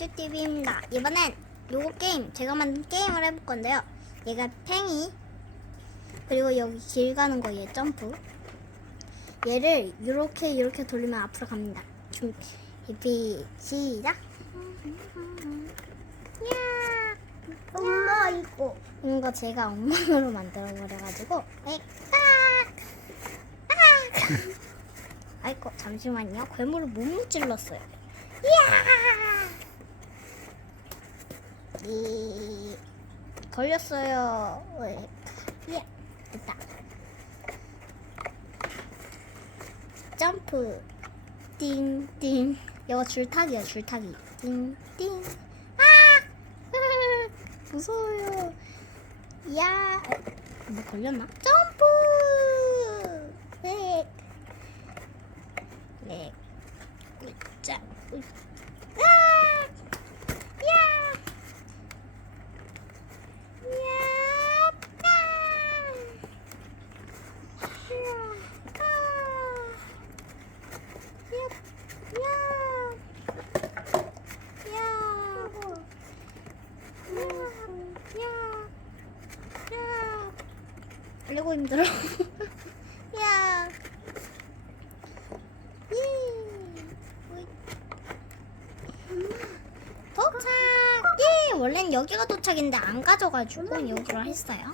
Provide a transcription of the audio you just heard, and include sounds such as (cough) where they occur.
쭈띠비입니다. 이번엔 요거 게임, 제가 만든 게임을 해볼 건데요. 얘가 팽이, 그리고 여기 길 가는 거 얘 점프. 얘를 이렇게 이렇게 돌리면 앞으로 갑니다. 준비, 시작! 야! 엄마 이거 이거 제가 엉망으로 만들어버려가지고, 에이, 딱! 아! 아이고, 잠시만요. 괴물을 못 무찔렀어요. 이야! 이, 걸렸어요. 왜? 이야, 됐다. 점프. 띵, 띵. 이거 줄타기야, 줄타기. 띵, 띵. 아! (laughs) 무서워요. 야, 뭐 걸렸나? 점프! 네. 네. 자, 으. 아! 야! 야! 아! 야! 아! 야! 야! 야! 야! 야! 아이고 힘들어. (laughs) 야! 예! 도착! 예! 원래는 여기가 도착인데 안 가져가지고 여기로 했어요.